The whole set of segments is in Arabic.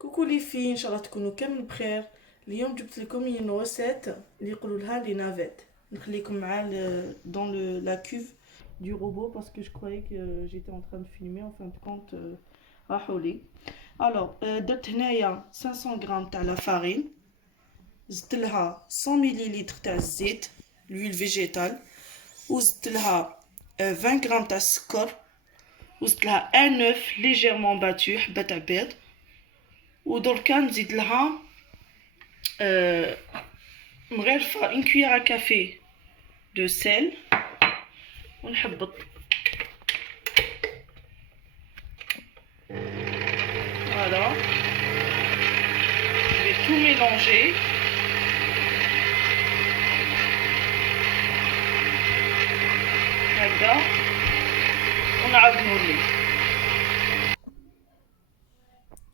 كوكو لي في ان شاء الله تكونوا كامل بخير. اليوم جبت لكم une recette اللي يقولوا لها لي نافيت. نخليكم مع dans la cuve du robot parce que je croyais que j'étais en train de filmer en fin de compte راحوا لي. alors درت هنايا 500 غرام تاع لا فارين، زدت لها 100 مليلتر تاع الزيت l'huile végétale، وزدت لها 20 غرام تاع السكر، وزدت لها ان اوف ليجيرمون باتو حبه تاع بيض، ودركا نزيد لها مغرفه ان كويير كافي دو سيل ونحبط. Voilà, je vais tout mélanger. هكذا ونعاود نولي.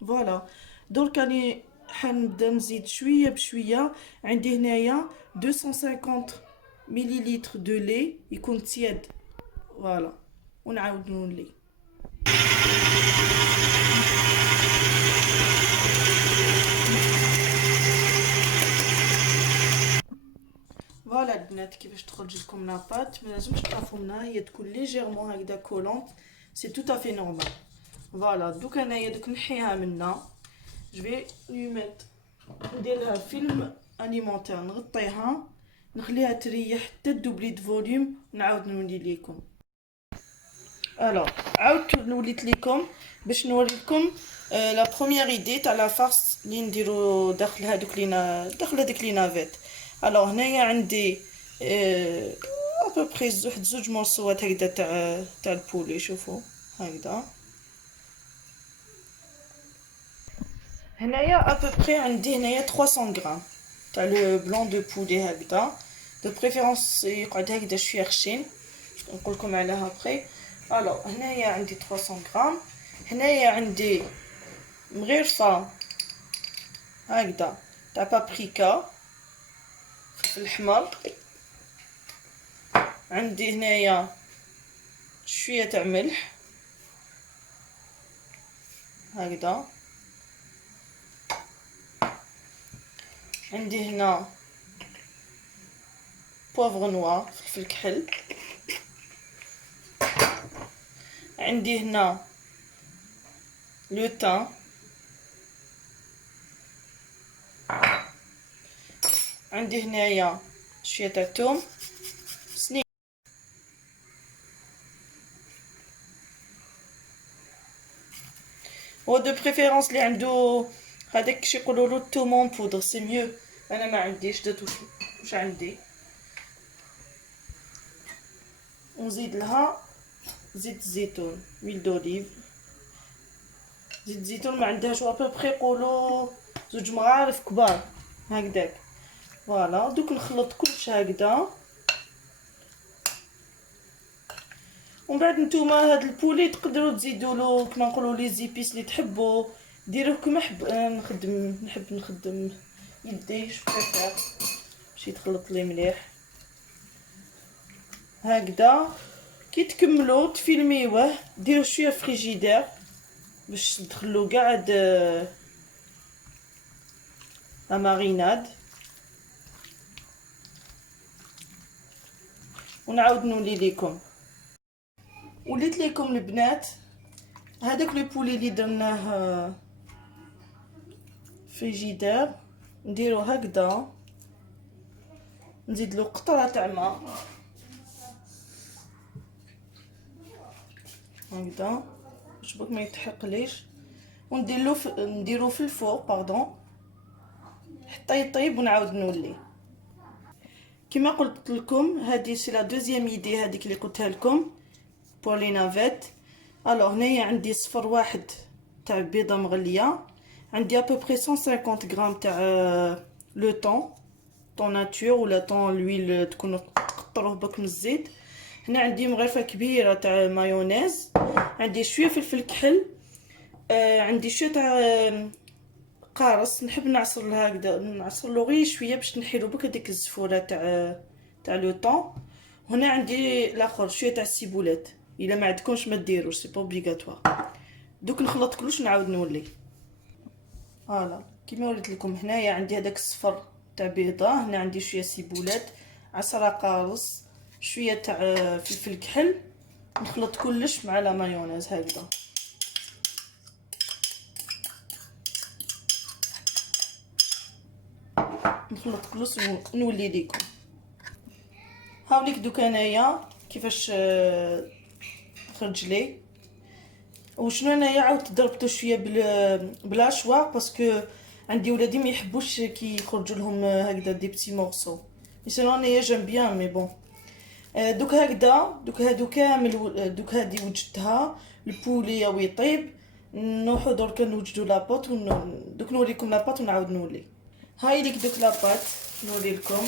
فوالا درك راني حنبدا نزيد شويه بشويه. عندي هنايا 250 مليلتر دو لي يكون تياد. فوالا ونعاود نولي. فوالا البنات كيفاش تخرج لكم لاباط، ما لازمش تخافوا منها، هي تكون ليجيرمون هكذا كولونت، سي تو افي نورمال. فوالا دوك انايا دوك نحيها منا، جو في لي ميت ندير لها فيلم اليمونتير، نغطيها نخليها تريح حتى دوبلي د فوليوم، نعاود نولي ليكم. الوغ عاودت وليت ليكم باش نوريكم لا بروميير ايدي تاع لا فارس اللي نديرو داخل هذوك داخل هذيك لي نافيت. الوغ هنايا عندي ابوبري زوج مرصوات هكذا تاع البولي، شوفوا هكذا. هنايا ابوبري عندي هنايا 300 غرام تاع لو بلون دو بولي هكذا، دو بريفيرونس يقعد هكذا شويه خشين، نقول لكم عليها ابري. الوغ هنايا عندي 300 غرام. هنايا عندي مغرفه هكذا تاع بابريكا فلفل احمر. عندي هنايا شويه تاع ملح هكذا. عندي هنا بوفر نوار فلفل كحل. عندي هنا لو تان. عندي هنايا شويه تاع توم سنين. هو دو بريفيرونس اللي عنده هذاك كيش يقولوا له التومون بودر سي ميو. انا ما عنديش، درت واش عندي. ونزيد لها زيت الزيتون، ويل دوليف، زيت الزيتون ما عندهاش ابوبري يقولوا زوج مغارف كبار هكذاك. فوالا دوك نخلط كلشي هكذا. ومن بعد نتوما هاد البولي تقدروا تزيدوا له كما نقولوا لي زيبيس اللي تحبوا ديروه كما نحب نخدم يدي شو بريفير باش يتخلط لي مليح هكذا. كي تكملوا تفيلميوه ديروا شويه فريجيدير باش تدخلوا كاع لا ماريناد، ونعاود نولي ليكم. وليت ليكم البنات هذاك لو بولي اللي درناه فريجيدير نديرو هكذا، نزيد له قطره تاع ماء هكذا باش بك ما يتحرقليش، نديرو في الفوق باردون حتى يطيب ونعاود نولي. كما قلت لكم هذه سي لا دوزيام ايدي هذيك اللي قلتها لكم بور لي نافيت. الوغ هنايا عندي صفر واحد تاع بيضه مغليه، عندي ابوبري 150 غرام تاع لو طون ناتور ولا طون لويل تكون تقطروه بك من الزيت. هنا عندي مغرفه كبيره تاع مايونيز، عندي شويه فلفل كحل، عندي شويه تاع قارص نحب نعصر لها هكذا، نعصر له غير شويه باش نحيلو بك هذيك الزفوره تاع لو طون. هنا عندي الاخر شويه تاع السيبولات، الا ما عندكمش ما ديروش سي با اوبليغاتوار. دوك نخلط كلش نعاود نولي. فوالا كيما وريت لكم. هنايا عندي هذاك الصفر تاع بيضه، هنا عندي شويه سيبولات، عصره قارص، شويه تاع فلفل كحل. نخلط كلش مع لا مايونيز هكذا. نخلط كلش ونولي ليكم. هاوليك دوكا انايا كيفاش خرج لي. وشنو انايا عاودت ضربته شويه بلا شوا، باسكو عندي ولادي ما يحبوش كي يخرجوا لهم هكذا دي بتي مورسو. سينو انايا جيم بيان مي بون. دوك هكذا، دوك هادو كامل، دوك هادي وجدتها البوليه ويطيب. نروحو دركا نوجدو لاباط دوك نوريكم لاباط ونعاود نولي. هاي ليك دوك لاباط نوري لكم.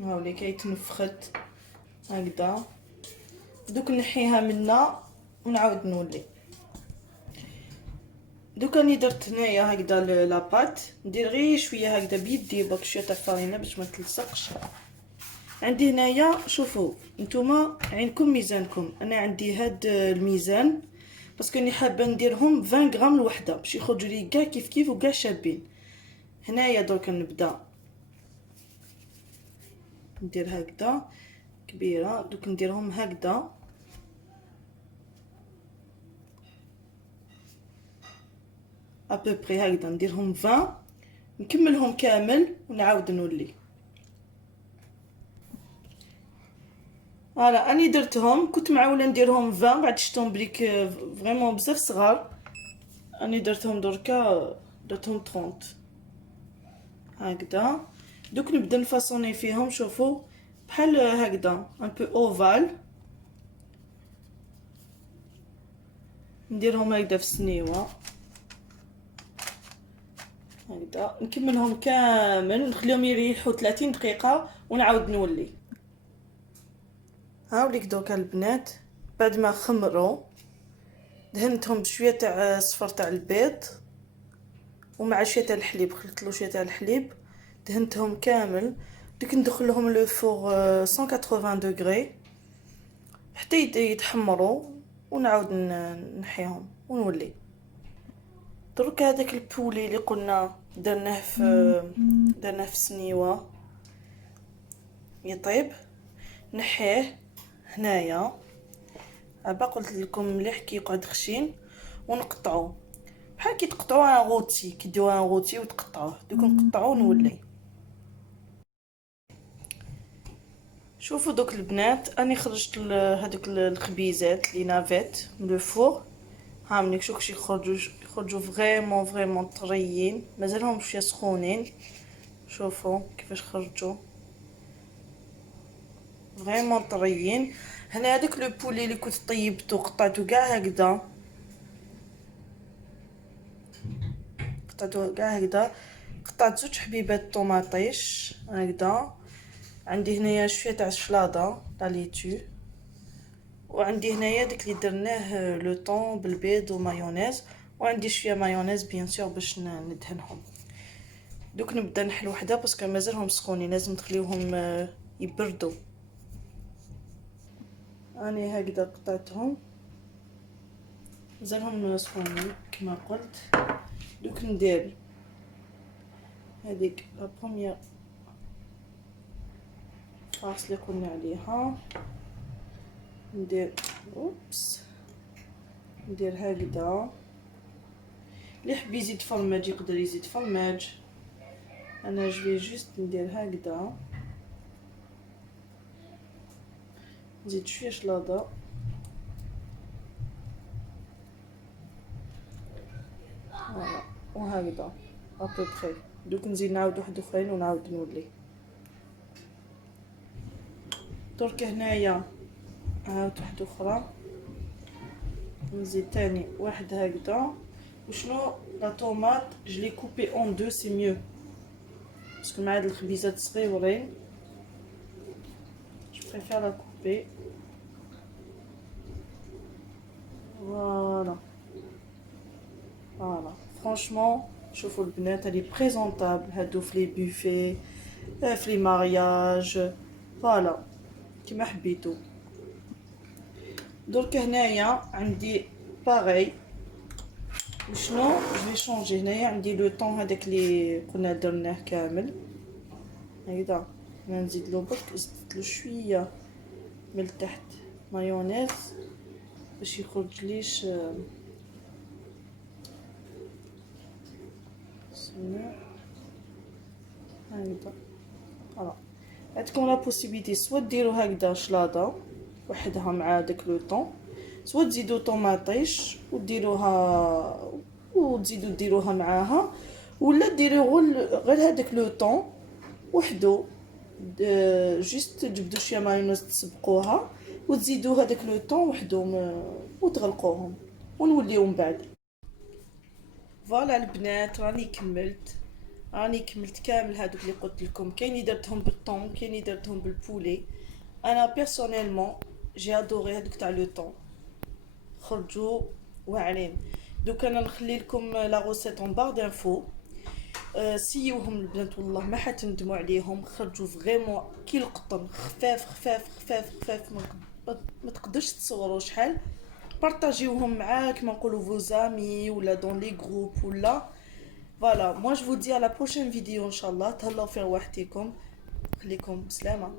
هاوليك هي تنفخت هكذا. دوك نحيها منا ونعاود نولي. دوك راني درت هنايا هكذا لاباط، ندير غير شويه هكذا بيدي برك شويه تاع الفرينه باش ما تلصقش. عندي هنايا شوفوا نتوما عينكم ميزانكم، انا عندي هاد الميزان باسكو راني حابه نديرهم 20 غرام الوحده باش يخرجوا لي كاع كيف كيف وكاع شابين. هنايا درك نبدا ندير هكذا كبيره، دوك نديرهم هكذا ابوبري هكذا، نديرهم 20 نكملهم كامل ونعاود نولي. فوالا اني درتهم، كنت معوله نديرهم 20 بعد شفتهم بليك فريمون بزاف صغار، اني درتهم دركا درتهم 30 هكذا. دوك نبدا نفاصوني فيهم، شوفوا بحال هكذا ان بو اوفال، نديرهم هكذا في السنيوه هكذا، نكملهم كامل نخليهم يريحوا 30 دقيقه ونعاود نولي. هاوليك دوكا البنات بعد ما خمروا دهنتهم بشويه تاع صفر تاع البيض ومع شويه تاع الحليب، خلطت له شويه تاع الحليب دهنتهم كامل. دوك ندخلهم لو فور 180 دوغري حتى يتحمروا ونعاود نحيهم ونولي. درك هذاك البولي اللي قلنا درناه في السنيوه يطيب، نحيه هنايا ابا قلت لكم مليح كي يقعد خشين، ونقطعوه بحال كي تقطعوا ان غوتي، كي ديروا ان غوتي وتقطعوه، دوك نقطعوه ونولي. شوفوا دوك البنات اني خرجت هذوك الخبيزات لي نافيت من لو فور. هامليك شوف كيفاش يخرجوا فريمون طريين، مازالهم شويه سخونين. شوفوا كيفاش خرجوا فريمون طريين. هنا هذاك لو بولي اللي كنت طيبته قطعته كاع هكذا، قطعته كاع هكذا. قطعت زوج حبيبات طوماطيش هكذا. عندي هنايا شويه تاع الشلاضه تاع ليتو، وعندي هنايا داك اللي درناه لو طون بالبيض ومايونيز، وعندي شويه مايونيز بيان سور باش ندهنهم. دوك نبدا نحل وحده باسكو مازالهم سخونين، لازم تخليوهم يبردوا. اني هكذا قطعتهم مازالهم سخونين كما قلت. دوك ندير هذيك لا بروميير فاص اللي قلنا عليها، ندير اوبس، ندير هكذا. اللي يحب يزيد فرماج يقدر يزيد فرماج، انا جوي جوست ندير هكذا. نزيد شويه شلاضه فوالا وهكذا ابوبري. دوك نزيد نعاود واحد اخرين ونعاود نولي. درك هنايا عاود واحده اخرى، نزيد تاني واحد هكذا. وشنو لا طوماط جلي كوبي اون دو سي ميو باسكو مع هاد الخبيزات صغيورين جو بريفير لا كوبي. فوالا فرانشمون شوفوا البنات هادي بريزونطابل، هادو في لي بوفي في لي مارياج فوالا كيما حبيتو. درك هنايا عندي باغي وشنو جو شونجي هنايا عندي لو طون هذاك اللي كنا درناه كامل. هكذا انا نزيد له برك، زدت له شويه من التحت مايونيز باش يخرج ليش سميح. هكذا فوالا. عندكم لا بوسيبيتي سوا ديروا هكذا شلاضه وحدها مع داك لو طون، سوا تزيدوا طوماطيش وديروها وتزيدوا ديروها معاها، ولا ديروا غير هذاك لو طون وحدو. جيست تجبدوا شويه مايونيز تسبقوها وتزيدوا هذاك لو طون وحدو وتغلقوهم ونوليو من بعد. فوالا البنات راني كملت كامل هادوك اللي قلت لكم. كاين درتهم بالطون، كاين درتهم بالبولي. انا بيرسونيلمون جي ادوري هادوك تاع لو طون، خرجوا واعرين. دوك انا نخلي لكم لا غوسيت اون بار دانفو. سيوهم البنات والله ما حتندموا عليهم، خرجوا فريمون كي القطن، خفاف خفاف خفاف خفاف، ما تقدرش تصوروا شحال. بارطاجيوهم معاك كما نقولوا فوزامي ولا دون لي جروب ولا فوالا. moi je vous dis à la prochaine vidéo ان شاء الله. تهلاو في رواحتكم، خليكم بسلامه.